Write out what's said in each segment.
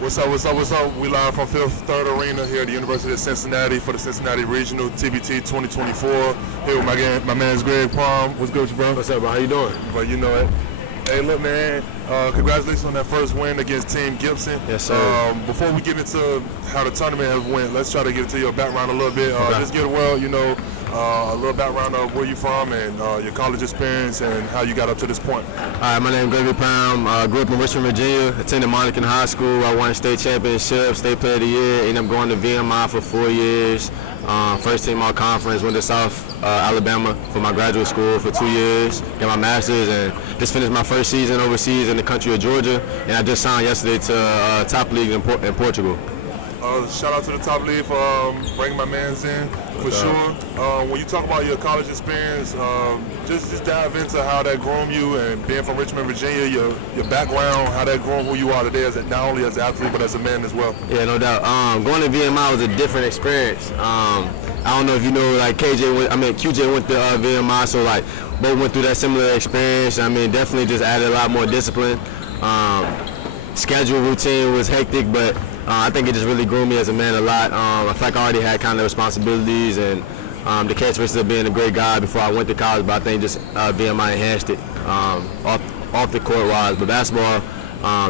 What's up, what's up, what's up? We live from Fifth Third Arena here at the University of Cincinnati for the Cincinnati Regional TBT 2024. Here with my man's Greg Parham. What's good with you, bro? What's up, bro? How you doing? But you know it. Hey, look, man, congratulations on that first win against Team Gibson. Yes, sir. Before we get into how the tournament has went, let's try to get into your background a little bit. Just get a little background of where you're from and your college experience and how you got up to this point. All right, my name is Gregory. Grew up in Richmond, Virginia. Attended Monacan High School. I won state championship, state player of the year. Ended up going to VMI for 4 years. First team all conference. Went to South Alabama for my graduate school for 2 years. Got my master's and just finished my first season overseas in the country of Georgia. And I just signed yesterday to top league in Portugal. Shout out to the top league for bringing my mans in, for sure. When you talk about your college experience, just dive into how that groomed you and being from Richmond, Virginia, your background, how that groomed who you are today as not only as an athlete but as a man as well. Yeah, no doubt. Going to VMI was a different experience. I don't know if you know, like QJ went to VMI, so like both went through that similar experience. I mean, definitely just added a lot more discipline. Schedule routine was hectic, but I think it just really grew me as a man a lot. I feel like I already had kind of responsibilities and the characteristics of being a great guy before I went to college, but I think just VMI enhanced it off the court wise. But basketball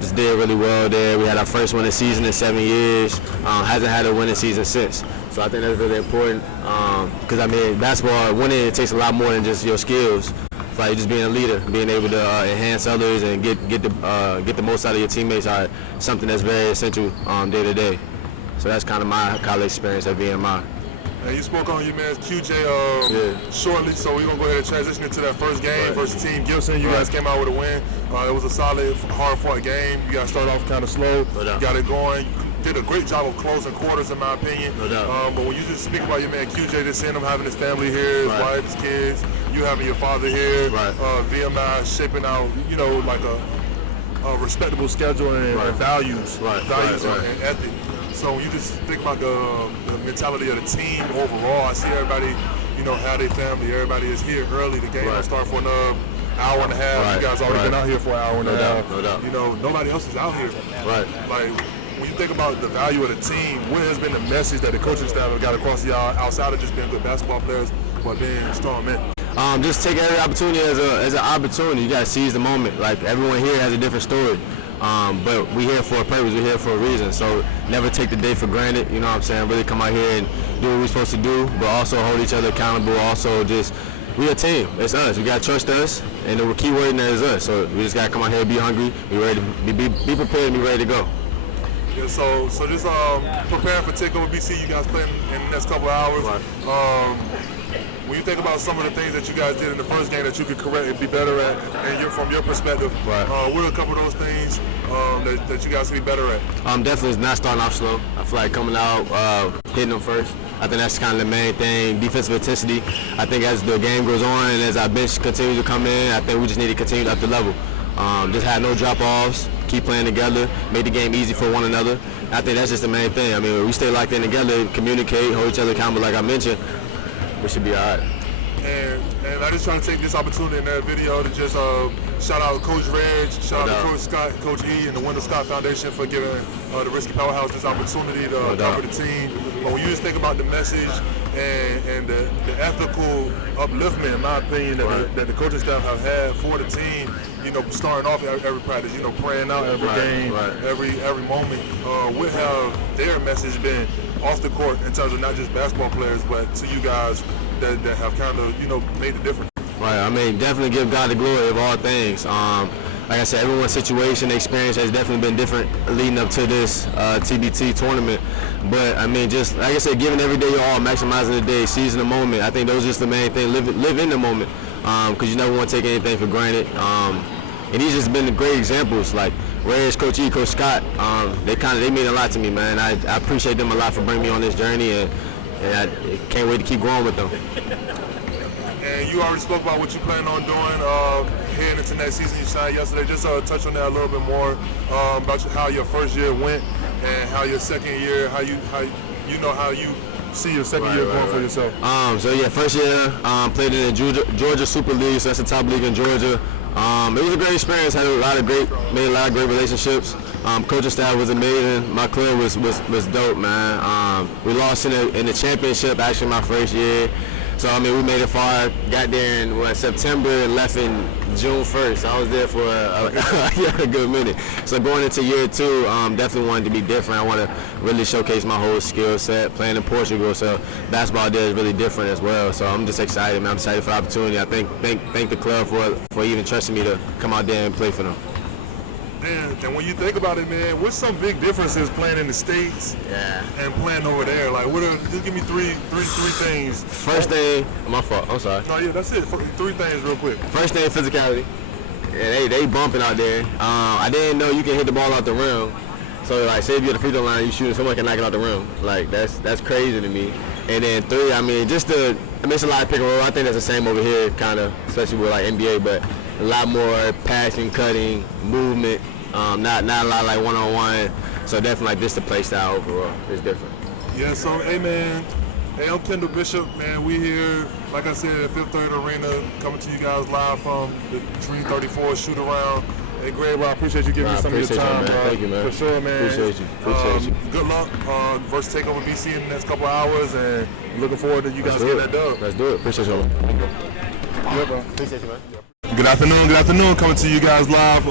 just did really well there. We had our first winning season in 7 years. Hasn't had a winning season since. So I think that's really important because I mean basketball winning, it takes a lot more than just your skills. It's like just being a leader, being able to enhance others and get the most out of your teammates are something that's very essential day to day. So that's kind of my college experience at VMI. And you spoke on your man QJ shortly, so we're going to go ahead and transition into that first game versus Team Gibson. You guys came out with a win. It was a solid, hard-fought game. You guys started off kind of slow, got it going. Did a great job of closing quarters, in my opinion. No doubt. But when you just speak about your man QJ, just seeing him having his family here, his wife, his kids, you having your father here, VMI shaping out, like a respectable schedule and values, and ethic. So when you just think about the mentality of the team overall, I see everybody, have their family. Everybody is here early. The game will start for another hour and a half. You guys already been out here for an hour and a half. No doubt. Nobody else is out here. Like, when you think about the value of the team, what has been the message that the coaching staff have got across y'all outside of just being good basketball players, but being strong men? Just take every opportunity as an opportunity. You gotta seize the moment. Like everyone here has a different story, but we're here for a purpose. We're here for a reason. So never take the day for granted. You know what I'm saying? Really come out here and do what we're supposed to do, but also hold each other accountable. Also, we a team. It's us. You gotta trust us, and the key word in there is us. So we just gotta come out here, be hungry, be ready, be prepared, and be ready to go. Yeah, so just preparing for TakeOver BC. You guys playing in the next couple of hours. When you think about some of the things that you guys did in the first game that you could correct and be better at, and from your perspective, what are a couple of those things that you guys can be better at? Definitely not starting off slow. I feel like coming out, hitting them first. I think that's kind of the main thing. Defensive intensity. I think as the game goes on and as our bench continues to come in, I think we just need to continue up the level. Just have no drop-offs, keep playing together, make the game easy for one another. I think that's just the main thing. I mean, when we stay locked in together, communicate, hold each other accountable like I mentioned, we should be all right. And I just try to take this opportunity in that video to just shout out Coach Reg, shout out to Coach Scott, Coach E, and the Wendell Scott Foundation for giving the Risky Powerhouse this opportunity to cover the team. But when you just think about the message and the ethical upliftment, in my opinion, that the coaching staff have had for the team, starting off every practice, praying out every game, every moment, what have their message been off the court in terms of not just basketball players, but to you guys that have kind of, made the difference? Right, I mean, definitely give God the glory of all things. Like I said, everyone's situation, experience has definitely been different leading up to this TBT tournament. But I mean, just like I said, giving every day your all, maximizing the day, seizing the moment. I think those are just the main thing. Live in the moment, because you never want to take anything for granted. And these just been great examples. Like Reyes, Coach E, Coach Scott, they mean a lot to me, man. I appreciate them a lot for bringing me on this journey, and I can't wait to keep growing with them. And you already spoke about what you plan on doing heading into next season. You signed yesterday. Just touch on that a little bit more about how your first year went and how your second year, how you see your second year going for yourself. So yeah, first year played in the Georgia Super League, so that's the top league in Georgia. It was a great experience. Made a lot of great relationships. Coaching staff was amazing. My club was dope, man. We lost in the championship actually my first year. So I mean we made it far. Got there in September and left in June 1st. I was there for a good minute. So going into year 2, definitely wanted to be different. I want to really showcase my whole skill set. Playing in Portugal, so basketball there is really different as well. So I'm just excited, man. I'm excited for the opportunity. I thank the club for even trusting me to come out there and play for them. And when you think about it, man, what's some big differences playing in the States and playing over there? Like, just give me three things. First thing, my fault. I'm sorry. No, yeah, that's it. 3 things real quick. First thing, physicality. Yeah, they bumping out there. I didn't know you can hit the ball out the rim. So like, say if you're at the free throw line, you shooting, someone can knock it out the rim. Like that's crazy to me. And then 3, I mean, it makes a lot of pick and roll. I think that's the same over here, kind of, especially with like NBA, but a lot more passing, cutting, movement. Not a lot like one-on-one, so definitely like this the play style overall is different. Yeah, so hey man, I'm Kendall Bishop, man. We here, like I said, at Fifth Third Arena, coming to you guys live from the Dream34 shoot around. Hey Greg, I appreciate you giving me some of your time, bro. Thank you, man. For sure, man. Appreciate you. Good luck versus Takeover BC in the next couple of hours, and looking forward to you guys getting that dub. Let's do it. Appreciate you, man. Yeah, bro. Appreciate you, man. Good afternoon. Coming to you guys live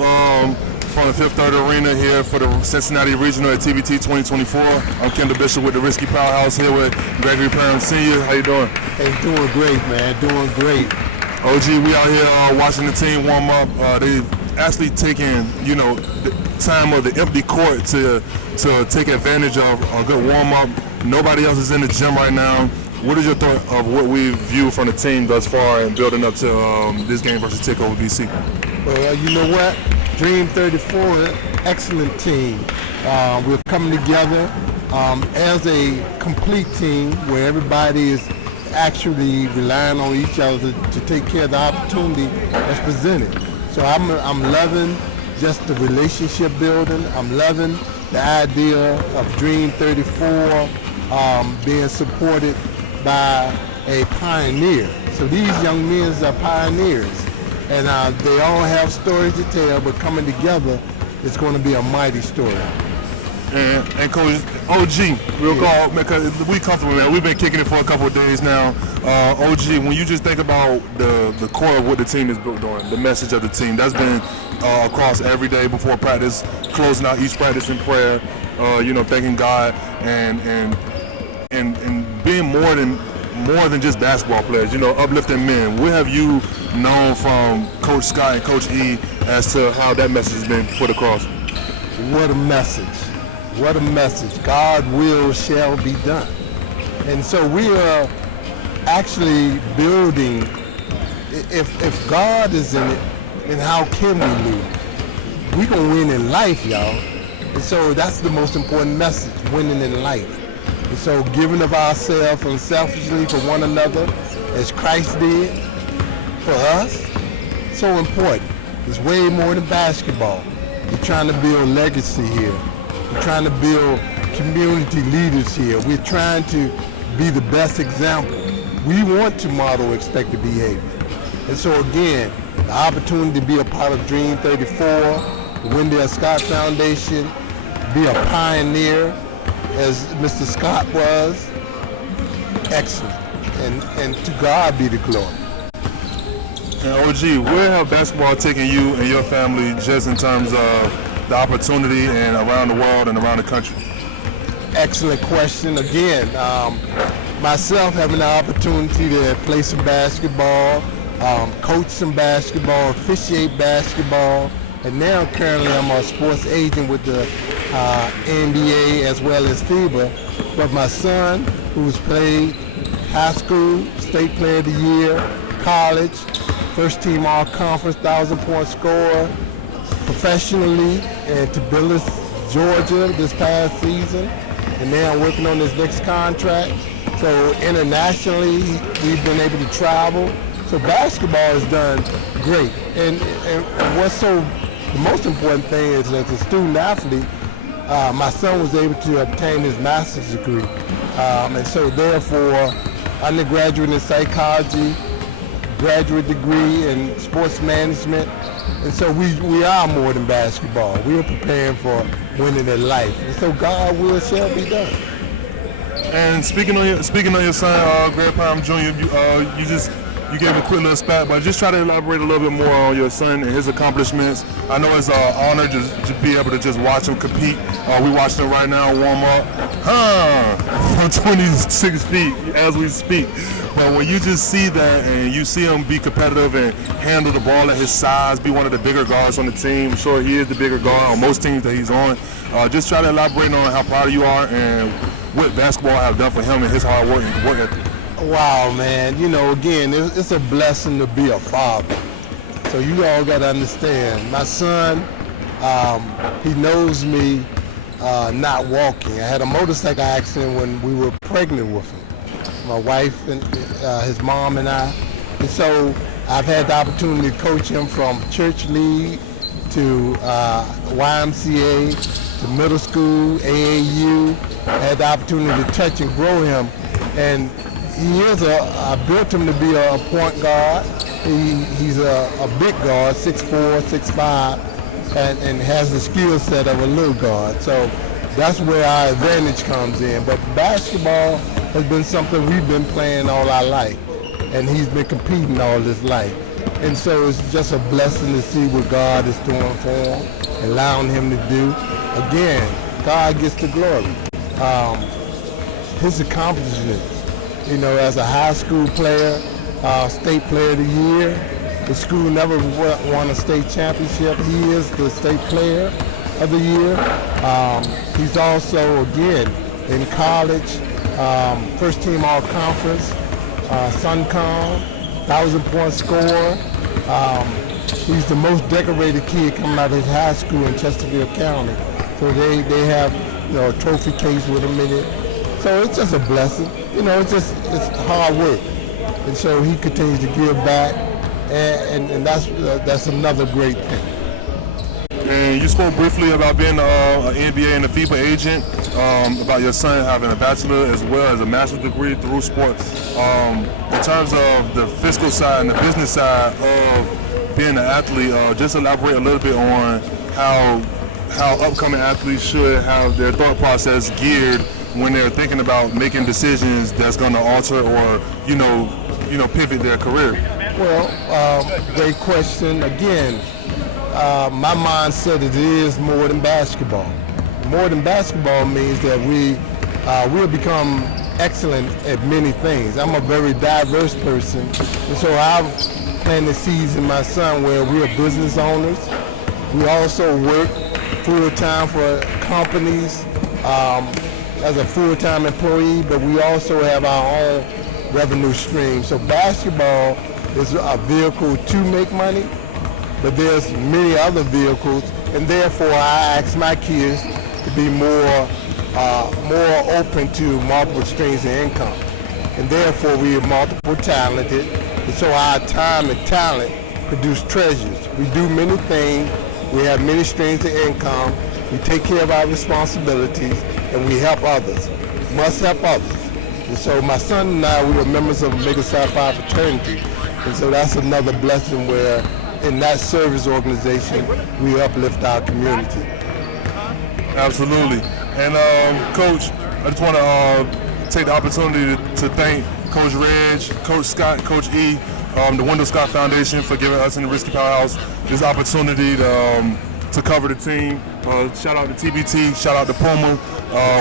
from the Fifth Third Arena here for the Cincinnati Regional at TBT 2024. I'm Kendall Bishop with the Risky Powerhouse here with Gregory Parham Sr. How you doing? Hey, doing great, man. Doing great. OG, we out here watching the team warm up. They've actually taken, the time of the empty court to take advantage of a good warm up. Nobody else is in the gym right now. What is your thought of what we view from the team thus far and building up to this game versus Takeover BC? Well, you know what? Dream34, excellent team. We're coming together as a complete team where everybody is actually relying on each other to take care of the opportunity that's presented. So I'm loving just the relationship building. I'm loving the idea of Dream34 being supported by a pioneer. So these young men are pioneers, and they all have stories to tell, but coming together, it's going to be a mighty story. And Coach OG, real call, because we comfortable, man. We've been kicking it for a couple of days now. OG, when you just think about the core of what the team is built on, the message of the team, that's been across every day before practice, closing out each practice in prayer, thanking God and being more than just basketball players, uplifting men. What have you known from Coach Scott and Coach E as to how that message has been put across? What a message. What a message. God's will shall be done. And so we are actually building, if God is in it, then how can we lose? We're going to win in life, y'all. And so that's the most important message, winning in life. And so giving of ourselves unselfishly for one another, as Christ did for us, so important. It's way more than basketball. We're trying to build legacy here. We're trying to build community leaders here. We're trying to be the best example. We want to model expected behavior. And so again, the opportunity to be a part of Dream34, the Wendell Scott Foundation, be a pioneer as Mr. Scott was, excellent. And to God be the glory. And OG, where have basketball taken you and your family just in terms of the opportunity and around the world and around the country? Excellent question. Again, myself having the opportunity to play some basketball, coach some basketball, officiate basketball, and now currently I'm a sports agent with the NBA as well as FIBA. But my son, who's played high school, state player of the year, college, first team all conference, 1,000-point scorer, professionally, and Tbilisi, Georgia this past season, and now working on his next contract. So internationally, we've been able to travel. So basketball has done great. And what's the most important thing is, as a student athlete, my son was able to obtain his master's degree. And so therefore, undergraduate in psychology, graduate degree in sports management, And so we are more than basketball. We are preparing for winning in life. And so God will shall be done. And speaking on your son, Gregory Parham Jr., you gave a quick little spat, but just try to elaborate a little bit more on your son and his accomplishments. I know it's an honor to be able to just watch him compete. We watched him right now warm up, from 26 feet as we speak. But when you just see that and you see him be competitive and handle the ball at his size, be one of the bigger guards on the team, I'm sure he is the bigger guard on most teams that he's on. Just try to elaborate on how proud you are and what basketball have done for him and his hard work and work ethic. Wow, man. You know, again, it's a blessing to be a father. So you all got to understand, my son, he knows me not walking. I had a motorcycle accident when we were pregnant with him, my wife and his mom and I. And so I've had the opportunity to coach him from church league to YMCA to middle school, AAU. I had the opportunity to touch and grow him. And I built him to be a point guard. He's a big guard, 6'4", 6'5", and has the skill set of a little guard. So that's where our advantage comes in. But basketball has been something we've been playing all our life, and he's been competing all his life. And so it's just a blessing to see what God is doing for him, allowing him to do. Again, God gets the glory. His accomplishments, you know, as a high school player, state player of the year. The school never won a state championship. He is the state player of the year. He's also, again, in college, first team all conference, SunCon, 1,000-point scorer. He's the most decorated kid coming out of his high school in Chesterfield County. So they have, you know, a trophy case with him in it. So it's just a blessing. You know, it's hard work. And so he continues to give back, and that's another great thing. And you spoke briefly about being an NBA and a FIBA agent, about your son having a bachelor as well as a master's degree through sports. In terms of the fiscal side and the business side of being an athlete, just elaborate a little bit on how upcoming athletes should have their thought process geared when they're thinking about making decisions that's going to alter or pivot their career. Well, great question. Again, my mindset is more than basketball. More than basketball means that we'll become excellent at many things. I'm a very diverse person, and so I've planted seeds in my son where we are business owners. We also work full-time for companies as a full-time employee, but we also have our own revenue stream. So basketball is a vehicle to make money, but there's many other vehicles, and therefore I ask my kids to be more open to multiple streams of income. And therefore we are multiple talented, and so our time and talent produce treasures. We do many things, we have many streams of income, we take care of our responsibilities, and we help others. Must help others. And so my son and I, we are members of Omega Psi Phi fraternity. And so that's another blessing where in that service organization, we uplift our community. Absolutely. And Coach, I just want to take the opportunity to thank Coach Reg, Coach Scott, Coach E, the Wendell Scott Foundation for giving us in the Risky Powerhouse this opportunity to cover the team. Shout out to TBT, shout out to Parham.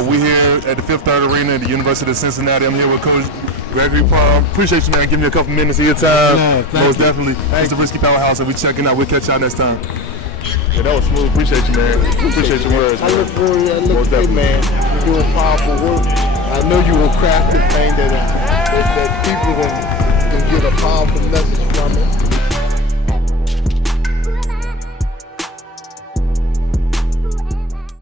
We're here at the Fifth Third Arena at the University of Cincinnati. I'm here with Coach Gregory Parham. Appreciate you, man. Give me a couple minutes of your time. Most definitely. It's the Risky Powerhouse, and we're checking out. We'll catch y'all next time. Yeah, that was smooth. Appreciate you, man. Appreciate your words. I look forward to that. Look good, man. You're doing powerful work. I know you will craft the thing that people can get a powerful message from it.